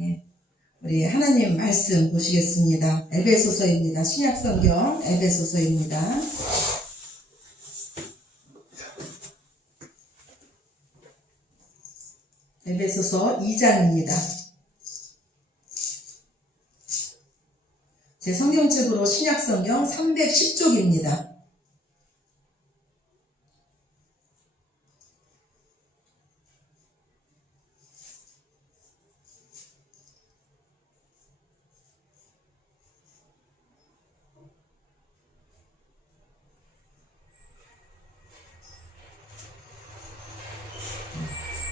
예, 우리 하나님 말씀 보시겠습니다. 에베소서입니다. 신약성경 에베소서입니다. 에베소서 2장입니다. 제 성경책으로 신약성경 310쪽입니다.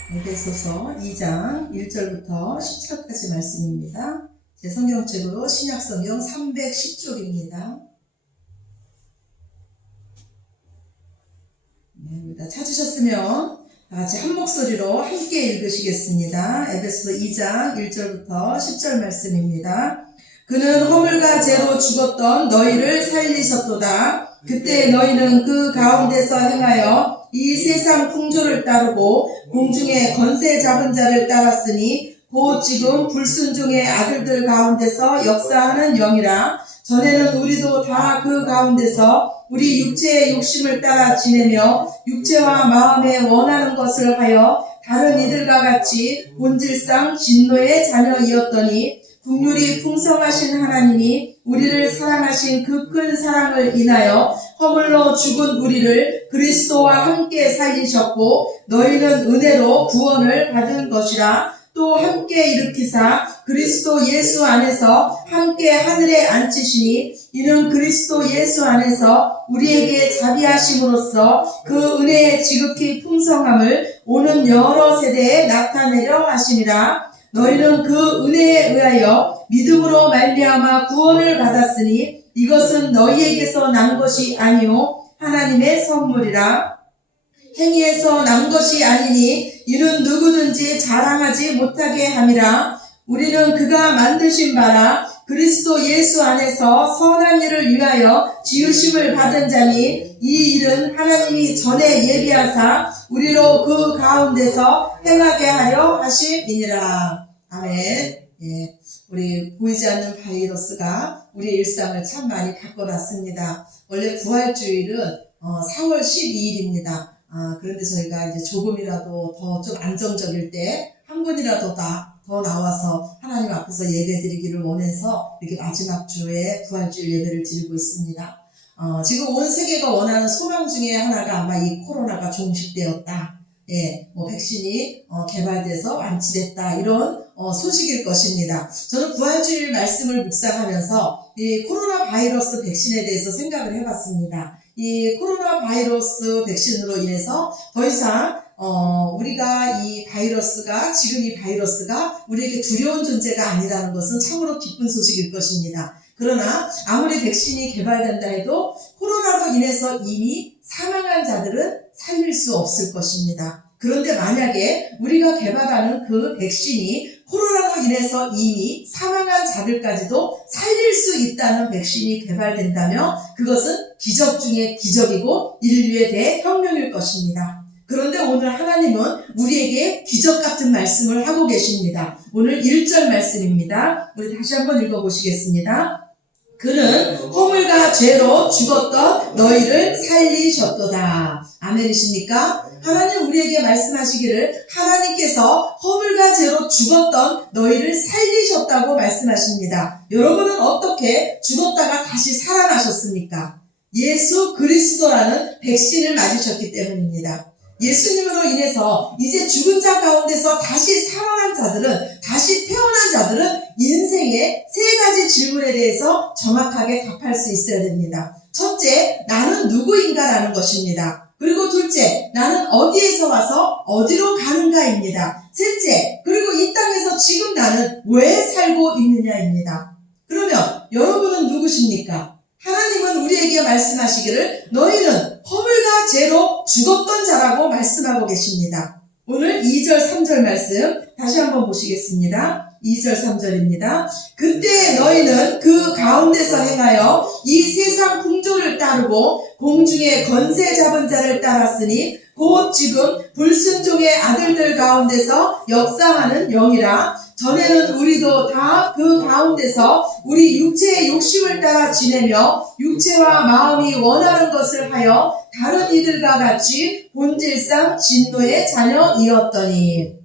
에베소서 2장 1절부터 10절까지 말씀입니다. 제 성경책으로 신약성경 310쪽입니다. 다 찾으셨으면 다같이 한 목소리로 함께 읽으시겠습니다. 에베소서 2장 1절부터 10절 말씀입니다. 그는 허물과 죄로 죽었던 너희를 살리셨도다. 그때 너희는 그 가운데서 행하여 이 세상 풍조를 따르고 공중의 권세 잡은 자를 따랐으니 곧 지금 불순종의 아들들 가운데서 역사하는 영이라. 전에는 우리도 다 그 가운데서 우리 육체의 욕심을 따라 지내며 육체와 마음에 원하는 것을 하여 다른 이들과 같이 본질상 진노의 자녀이었더니 긍휼이 풍성하신 하나님이 우리를 사랑하신 그 큰 사랑을 인하여 허물로 죽은 우리를 그리스도와 함께 살리셨고 너희는 은혜로 구원을 받은 것이라. 또 함께 일으키사 그리스도 예수 안에서 함께 하늘에 앉히시니 이는 그리스도 예수 안에서 우리에게 자비하심으로써 그 은혜의 지극히 풍성함을 오는 여러 세대에 나타내려 하심이라. 너희는 그 은혜에 의하여 믿음으로 말미암아 구원을 받았으니 이것은 너희에게서 난 것이 아니요 하나님의 선물이라. 행위에서 난 것이 아니니 이는 누구든지 자랑하지 못하게 함이라. 우리는 그가 만드신 바라 그리스도 예수 안에서 선한 일을 위하여 지으심을 받은 자니 이 일은 하나님이 전에 예비하사 우리로 그 가운데서 행하게 하려 하심이니라. 아멘. 예, 우리 보이지 않는 바이러스가 우리 일상을 참 많이 바꿔놨습니다. 원래 부활주일은 4월 12일입니다. 그런데 저희가 이제 조금이라도 더 좀 안정적일 때 한 분이라도 더 나와서 하나님 앞에서 예배 드리기를 원해서 이렇게 마지막 주에 부활주일 예배를 드리고 있습니다. 지금 온 세계가 원하는 소망 중에 하나가 아마 이 코로나가 종식되었다. 예, 백신이 개발돼서 완치됐다. 이런 소식일 것입니다. 저는 부활주일 말씀을 묵상하면서 이 코로나 바이러스 백신에 대해서 생각을 해봤습니다. 이 코로나 바이러스 백신으로 인해서 더 이상 우리가 지금 이 바이러스가 우리에게 두려운 존재가 아니라는 것은 참으로 기쁜 소식일 것입니다. 그러나 아무리 백신이 개발된다 해도 코로나로 인해서 이미 사망한 자들은 살릴 수 없을 것입니다. 그런데 만약에 우리가 개발하는 그 백신이 코로나로 인해서 이미 사망한 자들까지도 살릴 수 있다는 백신이 개발된다면 그것은 기적 중에 기적이고 인류의 대혁명일 것입니다. 그런데 오늘 하나님은 우리에게 기적 같은 말씀을 하고 계십니다. 오늘 1절 말씀입니다. 우리 다시 한번 읽어보시겠습니다. 그는 허물과 죄로 죽었던 너희를 살리셨도다. 아멘이십니까? 하나님 우리에게 말씀하시기를 하나님께서 허물과 죄로 죽었던 너희를 살리셨다고 말씀하십니다. 여러분은 어떻게 죽었다가 다시 살아나셨습니까? 예수 그리스도라는 백신을 맞으셨기 때문입니다. 예수님으로 인해서 이제 죽은 자 가운데서 다시 살아난 자들은, 다시 태어난 자들은 인생의 세 가지 질문에 대해서 정확하게 답할 수 있어야 됩니다. 첫째, 나는 누구인가라는 것입니다. 그리고 둘째, 나는 어디에서 와서 어디로 가는가입니다. 셋째, 그리고 이 땅에서 지금 나는 왜 살고 있느냐입니다. 그러면 여러분은 누구십니까? 하나님은 우리에게 말씀하시기를 너희는 허물과 죄로 죽었던 자라고 말씀하고 계십니다. 오늘 2절 3절 말씀 다시 한번 보시겠습니다. 2절 3절입니다. 그때 너희는 그 가운데서 행하여 이 세상 풍조를 따르고 공중의 권세 잡은 자를 따랐으니 곧 지금 불순종의 아들들 가운데서 역사하는 영이라. 전에는 우리도 다 그 가운데서 우리 육체의 욕심을 따라 지내며 육체와 마음이 원하는 것을 하여 다른 이들과 같이 본질상 진노의 자녀이었더니.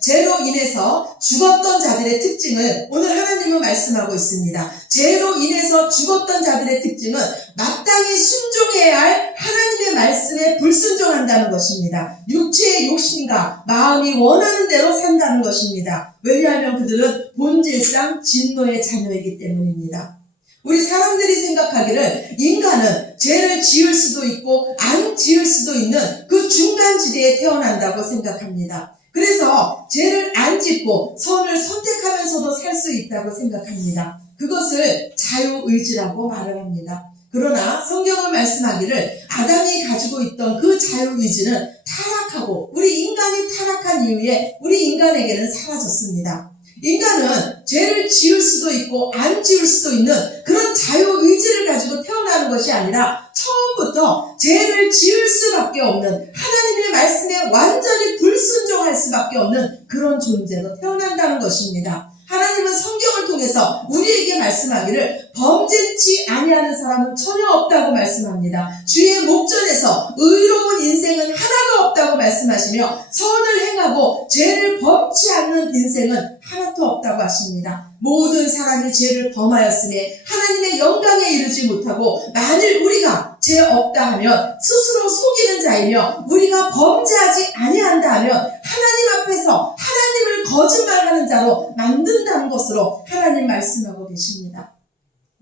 죄로 인해서 죽었던 자들의 특징을 오늘 하나님은 말씀하고 있습니다. 죄로 인해서 죽었던 자들의 특징은 마땅히 순종해야 할 하나님의 말씀에 불순종한다는 것입니다. 육체의 욕심과 마음이 원하는 대로 산다는 것입니다. 왜냐하면 그들은 본질상 진노의 자녀이기 때문입니다. 우리 사람들이 생각하기를 인간은 죄를 지을 수도 있고 안 지을 수도 있는 그 중간지대에 태어난다고 생각합니다. 그래서 죄를 안 짓고 선을 선택하면서도 살 수 있다고 생각합니다. 그것을 자유의지라고 말을 합니다. 그러나 성경은 말씀하기를 아담이 가지고 있던 그 자유의지는 타락하고 우리 인간이 타락한 이후에 우리 인간에게는 사라졌습니다. 인간은 죄를 지을 수도 있고 안 지을 수도 있는 그런 자유의지를 가지고 태어나는 것이 아니라 처음부터 죄를 지을 수밖에 없는 하나님의 말씀에 완전히 불순종할 수밖에 없는 그런 존재로 태어난다는 것입니다. 하나님은 성경을 통해서 우리에게 말씀하기를 범죄치 아니하는 사람은 전혀 없다고 말씀합니다. 주의 목전에서 의로운 인생은 하나도 없다고 말씀하시며 선을 행하고 죄를 범치 않는 인생은 하나도 없다고 하십니다. 모든 사람이 죄를 범하였음에 하나님의 영광에 이르지 못하고 만일 우리가 죄 없다 하면 스스로 속이는 자이며 우리가 범죄하지 아니한다 하면 하나님 앞에서 하나님을 거짓말하는 자로 만든다는 것으로 하나님 말씀하고 계십니다.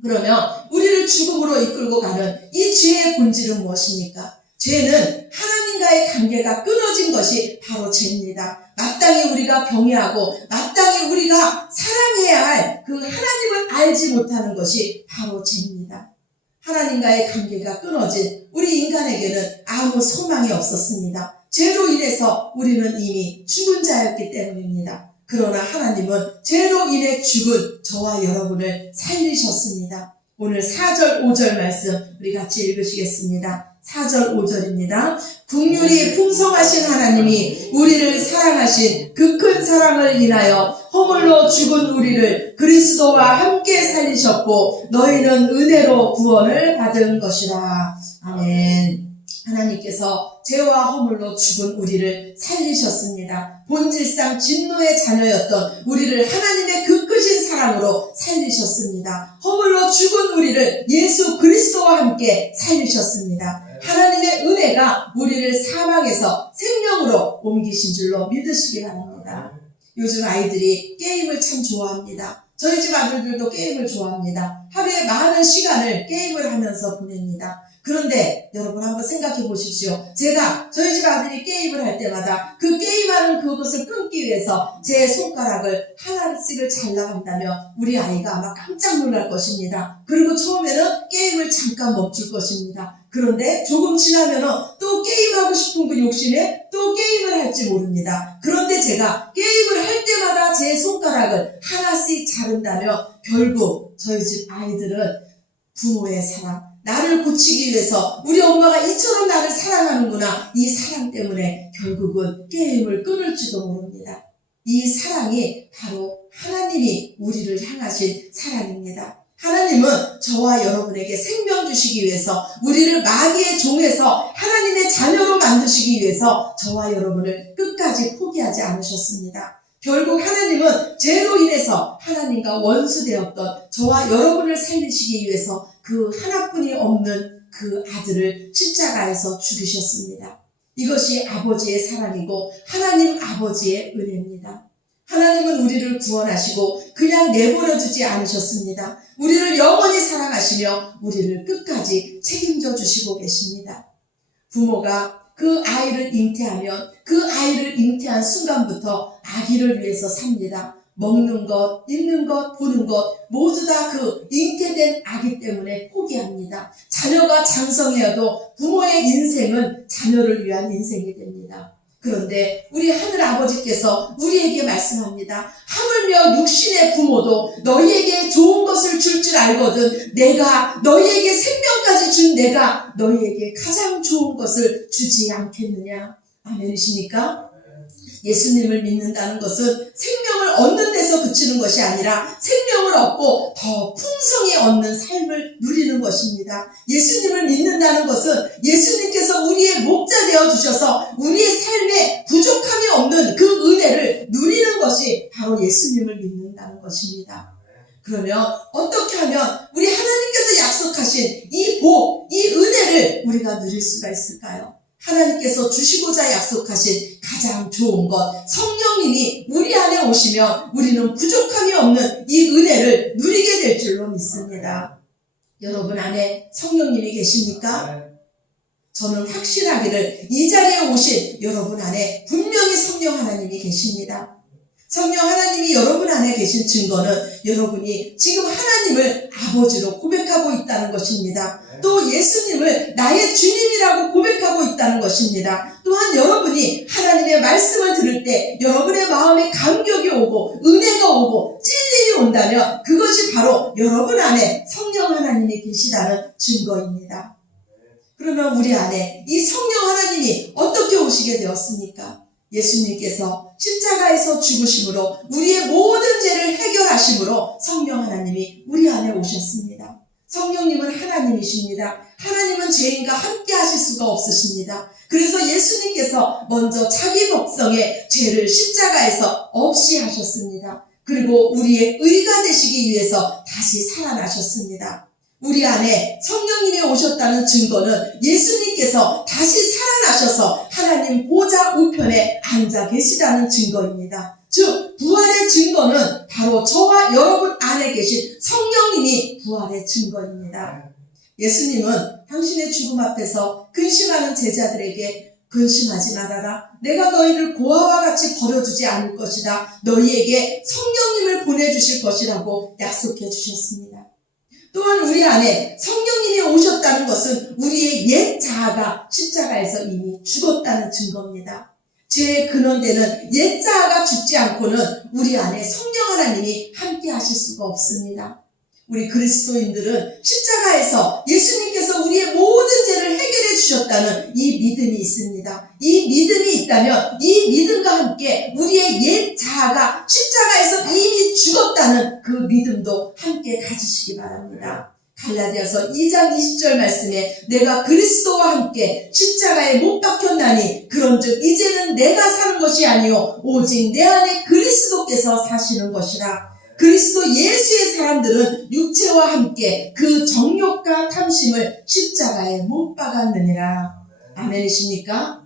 그러면 우리를 죽음으로 이끌고 가는 이 죄의 본질은 무엇입니까? 죄는 하나님과의 관계가 끊어진 것이 바로 죄입니다. 마땅히 우리가 경외하고 마땅히 우리가 사랑해야 할 그 하나님을 알지 못하는 것이 바로 죄입니다. 하나님과의 관계가 끊어진 우리 인간에게는 아무 소망이 없었습니다. 죄로 인해서 우리는 이미 죽은 자였기 때문입니다. 그러나 하나님은 죄로 인해 죽은 저와 여러분을 살리셨습니다. 오늘 4절 5절 말씀 우리 같이 읽으시겠습니다. 4절 5절입니다. 긍휼이 풍성하신 하나님이 우리를 사랑하신 그 큰 사랑을 인하여 허물로 죽은 우리를 그리스도와 함께 살리셨고 너희는 은혜로 구원을 받은 것이라. 아멘. 하나님께서 죄와 허물로 죽은 우리를 살리셨습니다. 본질상 진노의 자녀였던 우리를 하나님의 그 크신 사랑으로 살리셨습니다. 허물로 죽은 우리를 예수 그리스도와 함께 살리셨습니다. 하나님의 은혜가 우리를 사망에서 생명으로 옮기신 줄로 믿으시기 바랍니다. 요즘 아이들이 게임을 참 좋아합니다. 저희 집 아들들도 게임을 좋아합니다. 하루에 많은 시간을 게임을 하면서 보냅니다. 그런데 여러분 한번 생각해 보십시오. 제가 저희 집 아들이 게임을 할 때마다 그 게임하는 그것을 끊기 위해서 제 손가락을 하나씩을 잘라간다면 우리 아이가 아마 깜짝 놀랄 것입니다. 그리고 처음에는 게임을 잠깐 멈출 것입니다. 그런데 조금 지나면은 또 게임하고 싶은 그 욕심에 또 게임을 할지 모릅니다. 그런데 제가 게임을 할 때마다 제 손가락을 하나씩 자른다면 결국 저희 집 아이들은 부모의 사랑, 나를 고치기 위해서 우리 엄마가 이처럼 나를 사랑하는구나, 이 사랑 때문에 결국은 게임을 끊을지도 모릅니다. 이 사랑이 바로 하나님이 우리를 향하신 사랑입니다. 하나님은 저와 여러분에게 생명 주시기 위해서, 우리를 마귀의 종에서 하나님의 자녀로 만드시기 위해서 저와 여러분을 끝까지 포기하지 않으셨습니다. 결국 하나님은 죄로 인해서 하나님과 원수되었던 저와 여러분을 살리시기 위해서 그 하나뿐이 없는 그 아들을 십자가에서 죽이셨습니다. 이것이 아버지의 사랑이고 하나님 아버지의 은혜입니다. 하나님은 우리를 구원하시고 그냥 내버려 두지 않으셨습니다. 우리를 영원히 사랑하시며 우리를 끝까지 책임져 주시고 계십니다. 부모가 그 아이를 잉태하면 그 아이를 잉태한 순간부터 아기를 위해서 삽니다. 먹는 것, 입는 것, 보는 것 모두 다 그 잉태된 아기 때문에 포기합니다. 자녀가 장성해도 부모의 인생은 자녀를 위한 인생이 됩니다. 그런데 우리 하늘 아버지께서 우리에게 말씀합니다. 하물며 육신의 부모도 너희에게 좋은 것을 줄 줄 알거든 내가 너희에게 생명까지 준 내가 너희에게 가장 좋은 것을 주지 않겠느냐. 아멘이십니까? 예수님을 믿는다는 것은 생명을 얻는 데서 그치는 것이 아니라 생명을 얻고 더 풍성히 얻는 삶을 누리는 것입니다. 예수님을 믿는다는 것은 예수님께서 우리의 목자 되어 주셔서 우리의 삶에 부족함이 없는 그 은혜를 누리는 것이 바로 예수님을 믿는다는 것입니다. 그러면 어떻게 하면 우리 하나님께서 약속하신 이 복, 이 은혜를 우리가 누릴 수가 있을까요? 하나님께서 주시고자 약속하신 가장 좋은 것, 성령님이 우리 안에 오시면 우리는 부족함이 없는 이 은혜를 누리게 될 줄로 믿습니다. 여러분 안에 성령님이 계십니까? 저는 확신하기를 이 자리에 오신 여러분 안에 분명히 성령 하나님이 계십니다. 성령 하나님이 여러분 안에 계신 증거는 여러분이 지금 하나님을 아버지로 고백하고 있다는 것입니다. 또 예수님을 나의 주님이라고 고백하고 있다는 것입니다. 또한 여러분이 하나님의 말씀을 들을 때 여러분의 마음에 감격이 오고 은혜가 오고 찔림이 온다면 그것이 바로 여러분 안에 성령 하나님이 계시다는 증거입니다. 그러면 우리 안에 이 성령 하나님이 어떻게 오시게 되었습니까? 예수님께서 십자가에서 죽으심으로 우리의 모든 죄를 해결하심으로 성령 하나님이 우리 안에 오셨습니다. 성령님은 하나님이십니다. 하나님은 죄인과 함께 하실 수가 없으십니다. 그래서 예수님께서 먼저 자기 백성의 죄를 십자가에서 없이 하셨습니다. 그리고 우리의 의가 되시기 위해서 다시 살아나셨습니다. 우리 안에 성령님이 오셨다는 증거는 예수님께서 다시 살아나셔서 하나님 보좌 우편에 앉아 계시다는 증거입니다. 즉 부활의 증거는 바로 저와 여러분 안에 계신 성령님이 부활의 증거입니다. 예수님은 당신의 죽음 앞에서 근심하는 제자들에게 근심하지 말아라. 내가 너희를 고아와 같이 버려두지 않을 것이다. 너희에게 성령님을 보내주실 것이라고 약속해 주셨습니다. 또한 우리 안에 성령님이 오셨다는 것은 우리의 옛 자아가 십자가에서 이미 죽었다는 증거입니다. 죄의 근원되는 옛 자아가 죽지 않고는 우리 안에 성령 하나님이 함께 하실 수가 없습니다. 우리 그리스도인들은 십자가에서 예수님께서 우리의 모든 죄를 해결해 주셨다는 이 믿음이 있습니다. 이 믿음이 있다면 이 믿음과 함께 우리의 옛 자아가 십자가에서 이미 죽었다는 그 믿음도 함께 가지시기 바랍니다. 갈라디아서 2장 20절 말씀에 내가 그리스도와 함께 십자가에 못 박혔나니 그런즉 이제는 내가 사는 것이 아니요 오직 내 안에 그리스도께서 사시는 것이라. 그리스도 예수의 사람들은 육체와 함께 그 정욕과 탐심을 십자가에 못 박았느니라. 아멘이십니까?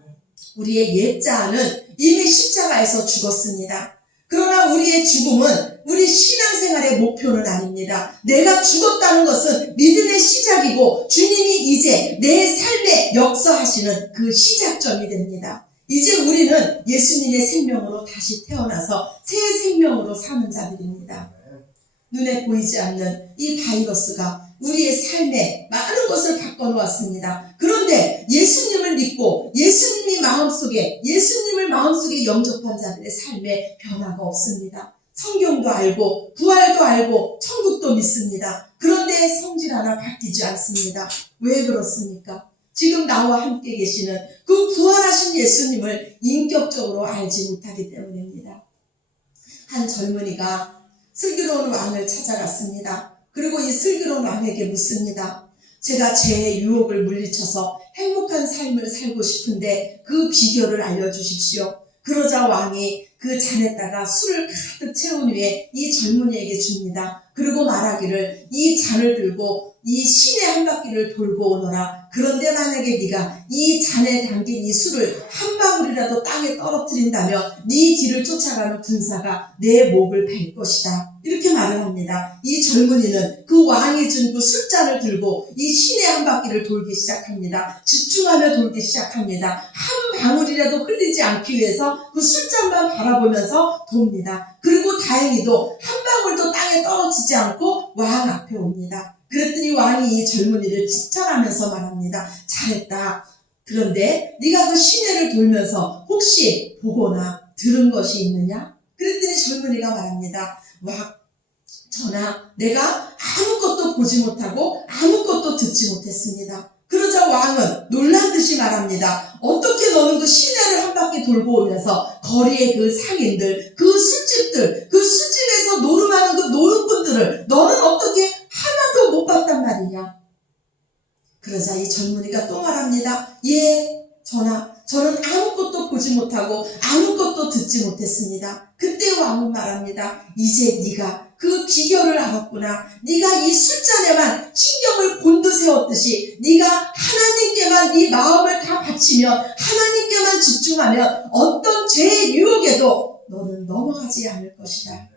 우리의 옛 자아는 이미 십자가에서 죽었습니다. 그러나 우리의 죽음은 우리 신앙생활의 목표는 아닙니다. 내가 죽었다는 것은 믿음의 시작이고 주님이 이제 내 삶에 역사하시는 그 시작점이 됩니다. 이제 우리는 예수님의 생명으로 다시 태어나서 새 생명으로 사는 자들입니다. 눈에 보이지 않는 이 바이러스가 우리의 삶에 많은 것을 바꿔놓았습니다. 그런데 예수님을 믿고 예수님을 마음속에 영접한 자들의 삶에 변화가 없습니다. 성경도 알고 부활도 알고 천국도 믿습니다. 그런데 성질 하나 바뀌지 않습니다. 왜 그렇습니까? 지금 나와 함께 계시는 그 부활하신 예수님을 인격적으로 알지 못하기 때문입니다. 한 젊은이가 슬기로운 왕을 찾아갔습니다. 그리고 이 슬기로운 왕에게 묻습니다. 제가 죄의 유혹을 물리쳐서 행복한 삶을 살고 싶은데 그 비결을 알려주십시오. 그러자 왕이 그 잔에다가 술을 가득 채운 후에 이 젊은이에게 줍니다. 그리고 말하기를 이 잔을 들고 이 시내 한 바퀴를 돌고 오너라. 그런데 만약에 네가 이 잔에 담긴 이 술을 한 방울이라도 땅에 떨어뜨린다면 네 뒤를 쫓아가는 군사가 내 목을 벨 것이다. 이렇게 말을 합니다. 이 젊은이는 그 왕이 준 그 술잔을 들고 이 시내 한 바퀴를 돌기 시작합니다. 집중하며 돌기 시작합니다. 한 방울이라도 흘리지 않기 위해서 그 술잔만 바라보면서 돕니다. 그리고 다행히도 한 방울도 땅에 떨어지지 않고 왕 앞에 옵니다. 그랬더니 왕이 이 젊은이를 칭찬하면서 말합니다. 잘했다. 그런데 네가 그 시내를 돌면서 혹시 보거나 들은 것이 있느냐? 그랬더니 젊은이가 말합니다. 전하, 내가 아무것도 보지 못하고 아무것도 듣지 못했습니다. 그러자 왕은 놀란 듯이 말합니다. 어떻게 너는 그 시내를 한 바퀴 돌고 오면서 거리의 그 상인들, 그 술집들, 그 술집에서 노름하는 그 노름꾼들을 너는 어떻게 하나도 못 봤단 말이냐? 그러자 이 젊은이가 또 말합니다. 예, 전하, 저는 아무것도 보지 못하고 아무것도 듣지 못했습니다. 그때 왕은 말합니다. 이제 네가 그 비결을 알았구나. 네가 이 술잔에만 신경을 곤두세웠듯이 네가 하나님께만 네 마음을 다 바치면, 하나님께만 집중하면 어떤 죄의 유혹에도 너는 넘어가지 않을 것이다.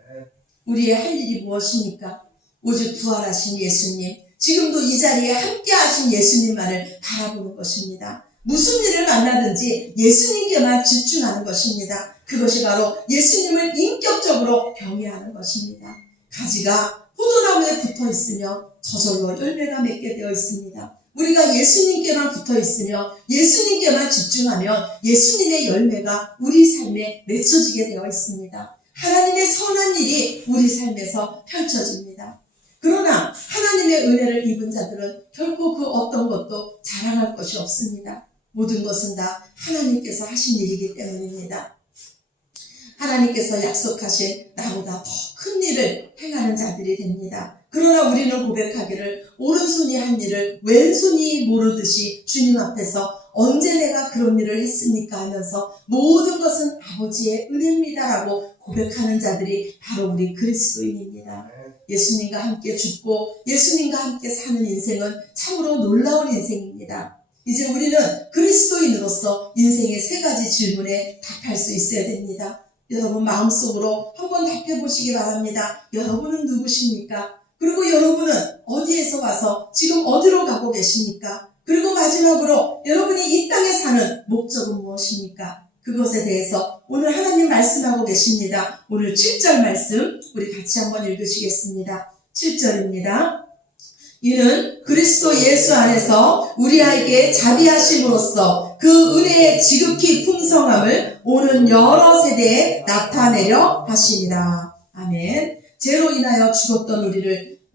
우리의 할 일이 무엇입니까? 오직 부활하신 예수님, 지금도 이 자리에 함께 하신 예수님만을 바라보는 것입니다. 무슨 일을 만나든지 예수님께만 집중하는 것입니다. 그것이 바로 예수님을 인격적으로 경외하는 것입니다. 가지가 포도나무에 붙어 있으며 저절로 열매가 맺게 되어 있습니다. 우리가 예수님께만 붙어 있으며 예수님께만 집중하면 예수님의 열매가 우리 삶에 맺혀지게 되어 있습니다. 하나님의 선한 일이 우리 삶에서 펼쳐집니다. 그러나 하나님의 은혜를 입은 자들은 결코 그 어떤 것도 자랑할 것이 없습니다. 모든 것은 다 하나님께서 하신 일이기 때문입니다. 하나님께서 약속하신 나보다 더 큰 일을 행하는 자들이 됩니다. 그러나 우리는 고백하기를 오른손이 한 일을 왼손이 모르듯이 주님 앞에서 언제 내가 그런 일을 했습니까 하면서 모든 것은 아버지의 은혜입니다라고 고백하는 자들이 바로 우리 그리스도인입니다. 예수님과 함께 죽고 예수님과 함께 사는 인생은 참으로 놀라운 인생입니다. 이제 우리는 그리스도인으로서 인생의 세 가지 질문에 답할 수 있어야 됩니다. 여러분 마음속으로 한번 답해 보시기 바랍니다. 여러분은 누구십니까? 그리고 여러분은 어디에서 와서 지금 어디로 가고 계십니까? 그리고 마지막으로 여러분이 이 땅에 사는 목적은 무엇입니까? 그것에 대해서 오늘 하나님 말씀하고 계십니다. 오늘 7절 말씀 우리 같이 한번 읽으시겠습니다. 7절입니다. 이는 그리스도 예수 안에서 우리에게 자비하심으로써 그 은혜의 지극히 풍성함을 오는 여러 세대에 나타내려 하심이라. 아멘. 죄로 인하여 죽었던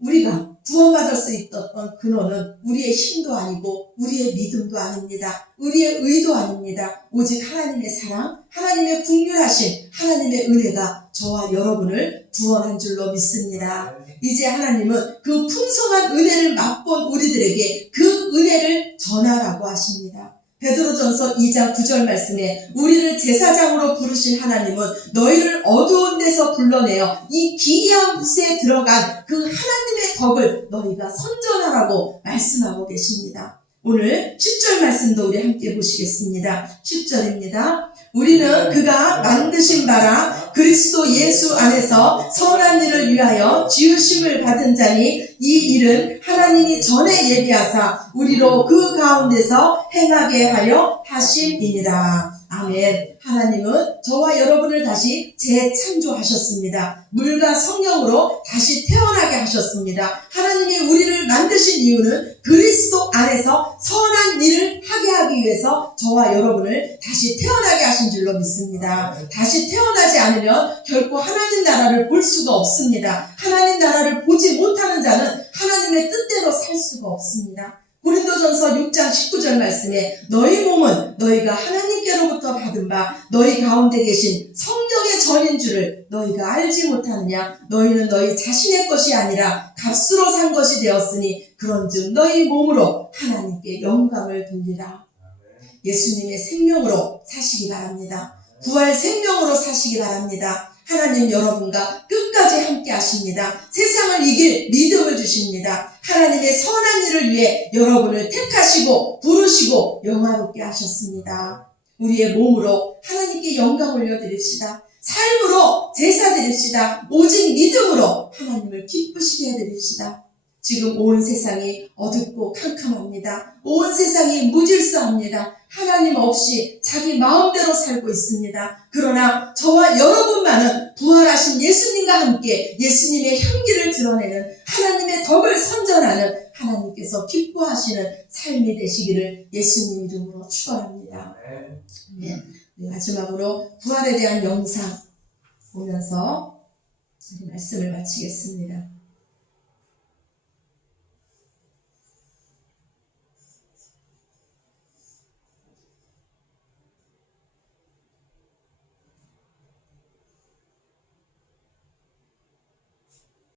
우리가 구원받을 수 있었던 근원은 우리의 힘도 아니고 우리의 믿음도 아닙니다. 우리의 의도 아닙니다. 오직 하나님의 사랑, 하나님의 긍휼하심, 하나님의 은혜가 저와 여러분을 구원한 줄로 믿습니다. 이제 하나님은 그 풍성한 은혜를 맛본 우리들에게 그 은혜를 전하라고 하십니다. 베드로전서 2장 9절 말씀에 우리를 제사장으로 부르신 하나님은 너희를 어두운 데서 불러내어 이 기이한 빛에 들어간 그 하나님의 덕을 너희가 선전하라고 말씀하고 계십니다. 오늘 10절 말씀도 우리 함께 보시겠습니다. 10절입니다. 우리는 그가 만드신 바라 그리스도 예수 안에서 선한 일을 위하여 지으심을 받은 자니 이 일은 하나님이 전에 예비하사 우리로 그 가운데서 행하게 하려 하심이니라. 아멘. 하나님은 저와 여러분을 다시 재창조하셨습니다. 물과 성령으로 다시 태어나게 하셨습니다. 하나님이 우리를 만드신 이유는 그리스도 안에서 선한 일을 하게 하기 위해서 저와 여러분을 다시 태어나게 하신 줄로 믿습니다. 다시 태어나지 않으면 결코 하나님 나라를 볼 수가 없습니다. 하나님 나라를 보지 못하는 자는 하나님의 뜻대로 살 수가 없습니다. 고린도전서 6장 19절 말씀에 너희 몸은 너희가 하나님께로부터 받은 바 너희 가운데 계신 성령의 전인 줄을 너희가 알지 못하느냐. 너희는 너희 자신의 것이 아니라 값으로 산 것이 되었으니 그런즉 너희 몸으로 하나님께 영광을 돌리라. 예수님의 생명으로 사시기 바랍니다. 부활 생명으로 사시기 바랍니다. 하나님 여러분과 끝까지 함께 하십니다. 세상을 이길 믿음을 주십니다. 하나님의 선한 일을 위해 여러분을 택하시고 부르시고 영화롭게 하셨습니다. 우리의 몸으로 하나님께 영광 올려드립시다. 삶으로 제사 드립시다. 오직 믿음으로 하나님을 기쁘시게 해드립시다. 지금 온 세상이 어둡고 캄캄합니다. 온 세상이 무질서합니다. 하나님 없이 자기 마음대로 살고 있습니다. 그러나 저와 여러분만은 부활하신 예수님과 함께 예수님의 향기를 드러내는 하나님의 덕을 선전하는 하나님께서 기뻐하시는 삶이 되시기를 예수님 이름으로 축원합니다. 네. 마지막으로 부활에 대한 영상 보면서 말씀을 마치겠습니다.